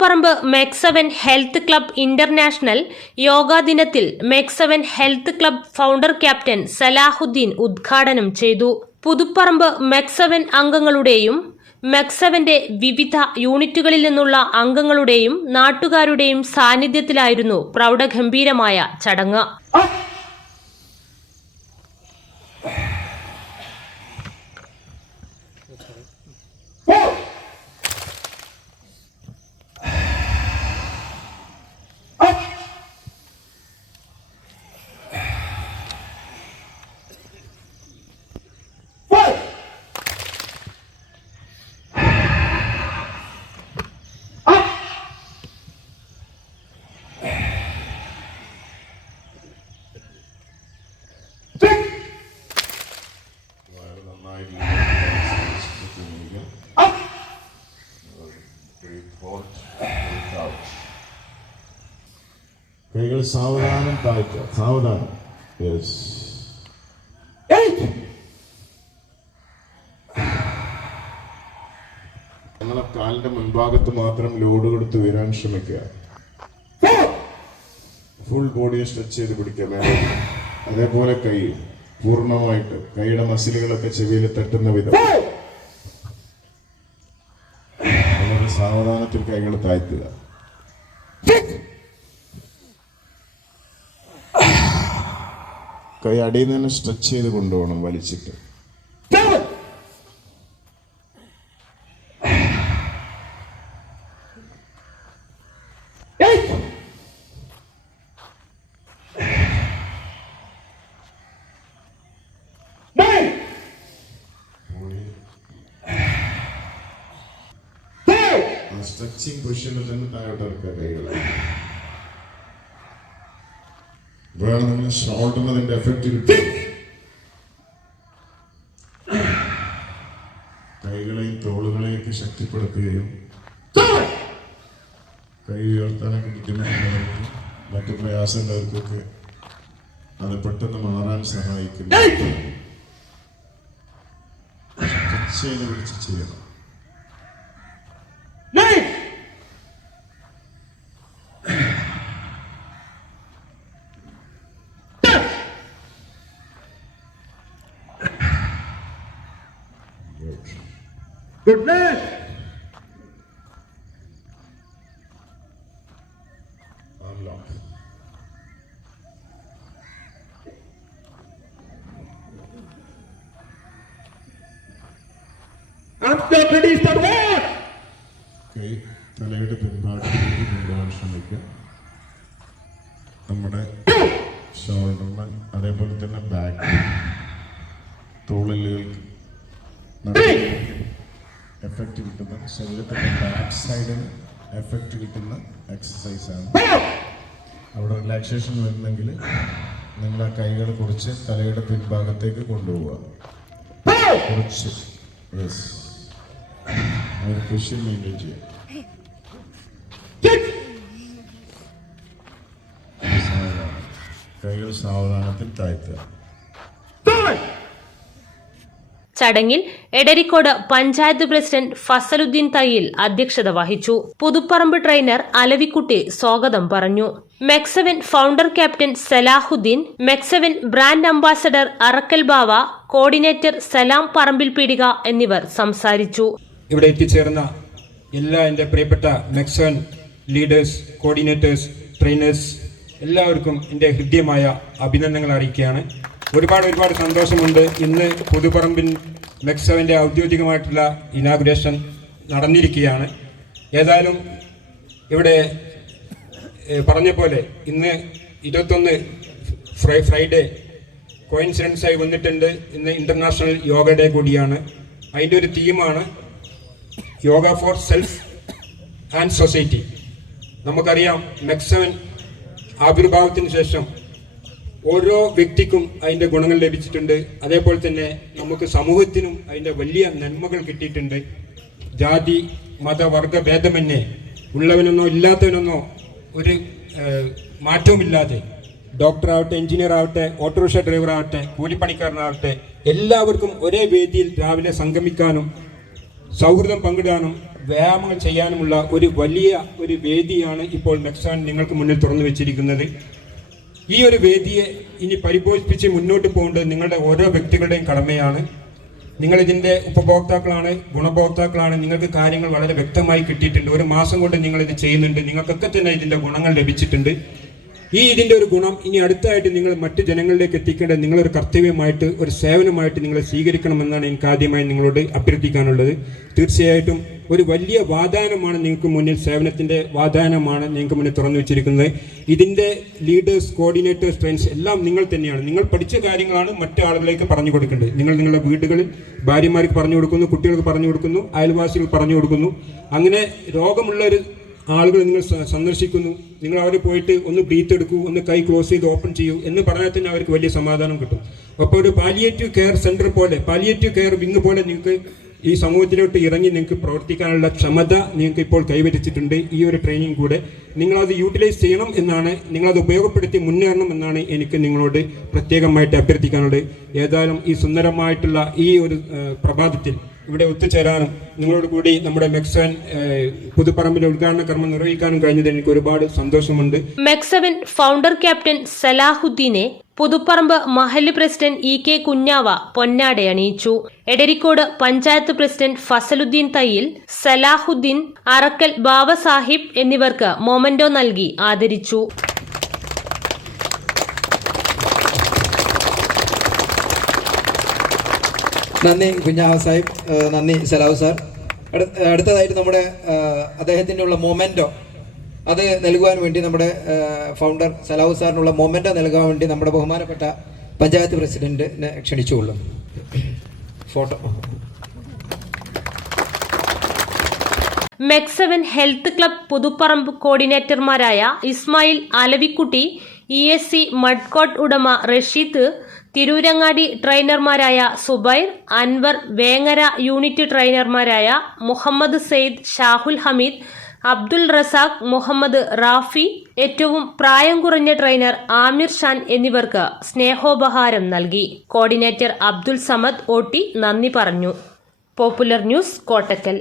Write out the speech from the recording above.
Puthuparamba MEC seven health club international yoga ദിനത്തിൽ MEC seven health club founder captain Salahuddin ഉദ്ഘാടനം ചെയ്തു. പുതുപ്പറമ്പ് മെക്സവൻ അംഗങ്ങളുടെയും മെക്സവന്റെ വിവിധ യൂണിറ്റുകളിൽ നിന്നുള്ള അംഗങ്ങളുടെയും നാട്ടുകാരുടെയും സാന്നിധ്യത്തിലായിരുന്നു പ്രൗഢഗംഭീരമായ ചടങ്ങ്. കൈകൾ സാവധാനം താഴ്ത്തുക, സാവധാനം. യെസ്. നിങ്ങളെ കാലിന്റെ മുൻഭാഗത്ത് മാത്രം ലോഡ് കൊടുത്ത് ഉയരാൻ ശ്രമിക്കുക. ഫുൾ ബോഡിയെ സ്ട്രെച്ച് ചെയ്ത് പിടിക്കുക മേലെ. അതേപോലെ കൈ പൂർണ്ണമായിട്ട് കൈയുടെ മസിലുകളൊക്കെ ചെവിയിൽ തട്ടുന്ന വിധം വളരെ സാവധാനത്തിൽ കൈകൾ താഴ്ത്തുക. കൈ അടിയിൽ നിന്ന് തന്നെ സ്ട്രെച്ച് ചെയ്ത് കൊണ്ടുപോകണം വലിച്ചിട്ട്. സ്ട്രെച്ചിങ് പൊസിഷനിൽ തന്നെ താഴോട്ട് ഇറക്കുക കൈകളെ. വേറെ നിങ്ങൾ ഷോൾഡറിന് അതിന്റെ എഫക്റ്റ് കിട്ടും. കൈകളെയും തോളുകളെയൊക്കെ ശക്തിപ്പെടുത്തുകയും കൈ ഉയർത്താനൊക്കെ ഇരിക്കുന്നവർക്കും മറ്റു പ്രയാസമുള്ളവർക്കൊക്കെ അത് പെട്ടെന്ന് മാറാൻ സഹായിക്കുന്നു. ചെയ്ത് വിളിച്ച് ചെയ്യണം. Goodness! Unlock. And the ready start war! Okay, തലയുടെ പിൻഭാഗത്തേക്ക് കൊണ്ടുപോകാൻ ശ്രമിക്കുക. നമ്മുടെ ഷോൾഡറിന് അതേപോലെ തന്നെ ബാക്ക് തോളിലുകൾക്ക് എഫക്റ്റ് കിട്ടുന്ന ശരീരത്തിൻ്റെ ബാക്ക് സൈഡിന് എഫക്റ്റ് കിട്ടുന്ന എക്സസൈസാണ്. അവിടെ റിലാക്സേഷൻ വരുന്നെങ്കിൽ നിങ്ങൾ ആ കൈകൾ കുറച്ച് തലയുടെ പിൻഭാഗത്തേക്ക് കൊണ്ടുപോവുക. കുറച്ച് യെസ്, ഒരു പൊസിഷൻ മെയിൻറ്റെയിൻ ചെയ്യുക. കൈകൾ സാവധാനത്തിൽ താഴ്ത്തുക. ചടങ്ങിൽ എടരിക്കോട് പഞ്ചായത്ത് പ്രസിഡന്റ് ഫസലുദ്ദീൻ തയ്യിൽ അധ്യക്ഷത വഹിച്ചു. പുതുപ്പറമ്പ് ട്രെയിനർ അലവിക്കുട്ടി സ്വാഗതം പറഞ്ഞു. MEC seven founder captain Salahuddin, MEC seven brand ambassador Arakkal Bava, coordinator Salam Parambil Peedika എന്നിവർ സംസാരിച്ചു. ഇവിടെ എത്തിച്ചേർന്ന എല്ലാ എൻ്റെ പ്രിയപ്പെട്ട മെക്സവൻ ലീഡേഴ്സ്, കോർഡിനേറ്റേഴ്സ്, ട്രെയിനേഴ്സ് എല്ലാവർക്കും എൻ്റെ ഹൃദ്യമായ അഭിനന്ദനങ്ങൾ അറിയിക്കുകയാണ്. ഒരുപാട് സന്തോഷമുണ്ട്. ഇന്ന് പുതുപ്പറമ്പിൽ മെക്സവൻ്റെ ഔദ്യോഗികമായിട്ടുള്ള ഇനാഗുറേഷൻ നടന്നിരിക്കുകയാണ്. ഏതായാലും ഇവിടെ പറഞ്ഞ പോലെ ഇന്ന് 21 ഫ്രൈഡേ കോയിൻസിഡൻസായി വന്നിട്ടുണ്ട്. ഇന്ന് ഇൻ്റർനാഷണൽ യോഗ ഡേ കൂടിയാണ്. അതിൻ്റെ ഒരു തീമാണ് yoga for self and society. നമുക്കറിയാം മെക്സവൻ ആവിർഭാവത്തിന് ശേഷം ഓരോ വ്യക്തിക്കും അതിൻ്റെ ഗുണങ്ങൾ ലഭിച്ചിട്ടുണ്ട്. അതേപോലെ തന്നെ നമുക്ക് സമൂഹത്തിനും അതിൻ്റെ വലിയ നന്മകൾ കിട്ടിയിട്ടുണ്ട്. ജാതി മത വർഗ ഭേദമന്യേ ഉള്ളവനെന്നോ ഇല്ലാത്തവനെന്നോ ഒരു മാറ്റവുമില്ലാതെ ഡോക്ടറാവട്ടെ, എഞ്ചിനീയർ ആവട്ടെ, ഓട്ടോറിക്ഷ ഡ്രൈവർ ആവട്ടെ, കൂലിപ്പണിക്കാരനാവട്ടെ, എല്ലാവർക്കും ഒരേ വേദിയിൽ രാവിലെ സംഗമിക്കാനും സൗഹൃദം പങ്കിടാനും വ്യായാമങ്ങൾ ചെയ്യാനുമുള്ള ഒരു വലിയ ഒരു വേദിയാണ് ഇപ്പോൾ മെക്സാൻ നിങ്ങൾക്ക് മുന്നിൽ തുറന്നു വെച്ചിരിക്കുന്നത്. ഈ ഒരു വേദിയെ ഇനി പരിപോഷിപ്പിച്ച് മുന്നോട്ട് പോകേണ്ടത് നിങ്ങളുടെ ഓരോ വ്യക്തികളുടെയും കടമയാണ്. നിങ്ങളിതിൻ്റെ ഉപഭോക്താക്കളാണ്, ഗുണഭോക്താക്കളാണ്. നിങ്ങൾക്ക് കാര്യങ്ങൾ വളരെ വ്യക്തമായി കിട്ടിയിട്ടുണ്ട്. ഒരു മാസം കൊണ്ട് നിങ്ങളിത് ചെയ്യുന്നുണ്ട്. നിങ്ങൾക്കൊക്കെ തന്നെ ഇതിൻ്റെ ഗുണങ്ങൾ ലഭിച്ചിട്ടുണ്ട്. ഇതിൻ്റെ ഒരു ഗുണം ഇനി അടുത്തായിട്ട് നിങ്ങൾ മറ്റ് ജനങ്ങളിലേക്ക് എത്തിക്കേണ്ട നിങ്ങളൊരു കർത്തവ്യമായിട്ട്, ഒരു സേവനമായിട്ട് നിങ്ങൾ സ്വീകരിക്കണമെന്നാണ് എനിക്ക് ആദ്യമായി നിങ്ങളോട് അഭ്യർത്ഥിക്കാനുള്ളത്. തീർച്ചയായിട്ടും ഒരു വലിയ വാതായനമാണ് നിങ്ങൾക്ക് മുന്നിൽ, സേവനത്തിൻ്റെ വാതായനമാണ് നിങ്ങൾക്ക് മുന്നിൽ തുറന്നു വെച്ചിരിക്കുന്നത്. ഇതിൻ്റെ ലീഡേഴ്സ്, കോർഡിനേറ്റേഴ്സ്, ട്രെയിൻസ് എല്ലാം നിങ്ങൾ തന്നെയാണ്. നിങ്ങൾ പഠിച്ച കാര്യങ്ങളാണ് മറ്റു ആളുകളിലേക്ക് പറഞ്ഞു കൊടുക്കേണ്ടത്. നിങ്ങൾ നിങ്ങളുടെ വീടുകളിൽ ഭാര്യമാർക്ക് പറഞ്ഞു കൊടുക്കുന്നു, കുട്ടികൾക്ക് പറഞ്ഞു കൊടുക്കുന്നു, അയൽവാസികൾ പറഞ്ഞു കൊടുക്കുന്നു. അങ്ങനെ രോഗമുള്ള ഒരു ആളുകൾ നിങ്ങൾ സന്ദർശിക്കുന്നു, നിങ്ങൾ അവരെ പോയിട്ട് ഒന്ന് ബ്രീത്ത് എടുക്കൂ, ഒന്ന് കൈ ക്ലോസ് ചെയ്ത് ഓപ്പൺ ചെയ്യൂ എന്ന് പറഞ്ഞാൽ തന്നെ അവർക്ക് വലിയ സമാധാനം കിട്ടും. അപ്പോൾ ഒരു പാലിയേറ്റീവ് കെയർ സെൻറ്റർ പോലെ, പാലിയേറ്റീവ് കെയർ വിങ് പോലെ നിങ്ങൾക്ക് ഈ സമൂഹത്തിലോട്ട് ഇറങ്ങി നിങ്ങൾക്ക് പ്രവർത്തിക്കാനുള്ള ക്ഷമത നിങ്ങൾക്ക് ഇപ്പോൾ കൈവരിച്ചിട്ടുണ്ട്. ഈ ഒരു ട്രെയിനിങ് കൂടെ നിങ്ങളത് യൂട്ടിലൈസ് ചെയ്യണം എന്നാണ്, നിങ്ങളത് ഉപയോഗപ്പെടുത്തി മുന്നേറണം എന്നാണ് എനിക്ക് നിങ്ങളോട് പ്രത്യേകമായിട്ട് അഭ്യർത്ഥിക്കാനുള്ളത്. ഏതായാലും ഈ സുന്ദരമായിട്ടുള്ള ഈ ഒരു പ്രഭാതത്തിൽ ഇവിടെ ഒത്തുചേരാനും നിങ്ങളോട് കൂടി നമ്മുടെ മെക്സവൻ പുതുപ്പറമ്പിലെ ഉദ്ഘാടന കർമ്മം നിർവഹിക്കാനും കഴിഞ്ഞത് എനിക്ക് ഒരുപാട് സന്തോഷമുണ്ട്. മെക്സവൻ ഫൗണ്ടർ ക്യാപ്റ്റൻ സലാഹുദ്ദീനെ പുതുപ്പറമ്പ് മഹല്ല് പ്രസിഡന്റ് ഇ കെ കുഞ്ഞാവ പൊന്നാടയണിയിച്ചു. എടരിക്കോട് പഞ്ചായത്ത് പ്രസിഡന്റ് ഫസലുദ്ദീൻ തയ്യിൽ, സലാഹുദ്ദീൻ, അറക്കൽ ബാബ സാഹിബ് എന്നിവർക്ക് മൊമന്റോ നൽകി ആദരിച്ചു. നന്ദി കുഞ്ഞാവ സാഹിബ്, നന്ദി സലാഹു സാർ. അടുത്തതായിട്ട് നമ്മുടെ അദ്ദേഹത്തിനുള്ള മൊമെൻറ്റോ അത് നൽകുവാൻ വേണ്ടി നമ്മുടെ ഫൗണ്ടർ സലാഹു സാറിനുള്ള മൊമെൻറ്റോ നൽകാൻ വേണ്ടി നമ്മുടെ ബഹുമാനപ്പെട്ട പഞ്ചായത്ത് പ്രസിഡന്റിനെ ക്ഷണിച്ചുകൊള്ളും. Photo. MEC seven health club Puthuparamba കോർഡിനേറ്റർമാരായ ഇസ്മായിൽ അലവിക്കുട്ടി, ESC മഡ്കോട്ട് ഉടമ റഷീദ്, തിരൂരങ്ങാടി ട്രെയിനർമാരായ സുബൈർ, അൻവർ, വേങ്ങര യൂണിറ്റ് ട്രെയിനർമാരായ മുഹമ്മദ് സെയ്ദ്, ഷാഹുൽ ഹമീദ്, അബ്ദുൽ റസാഖ്, മുഹമ്മദ് റാഫി, ഏറ്റവും പ്രായം കുറഞ്ഞ ട്രെയിനർ ആമിർ ഷാൻ എന്നിവർക്ക് സ്നേഹോപഹാരം നൽകി. കോർഡിനേറ്റർ അബ്ദുൽ സമദ് OT നന്ദി പറഞ്ഞു. Popular news, Kottakkal.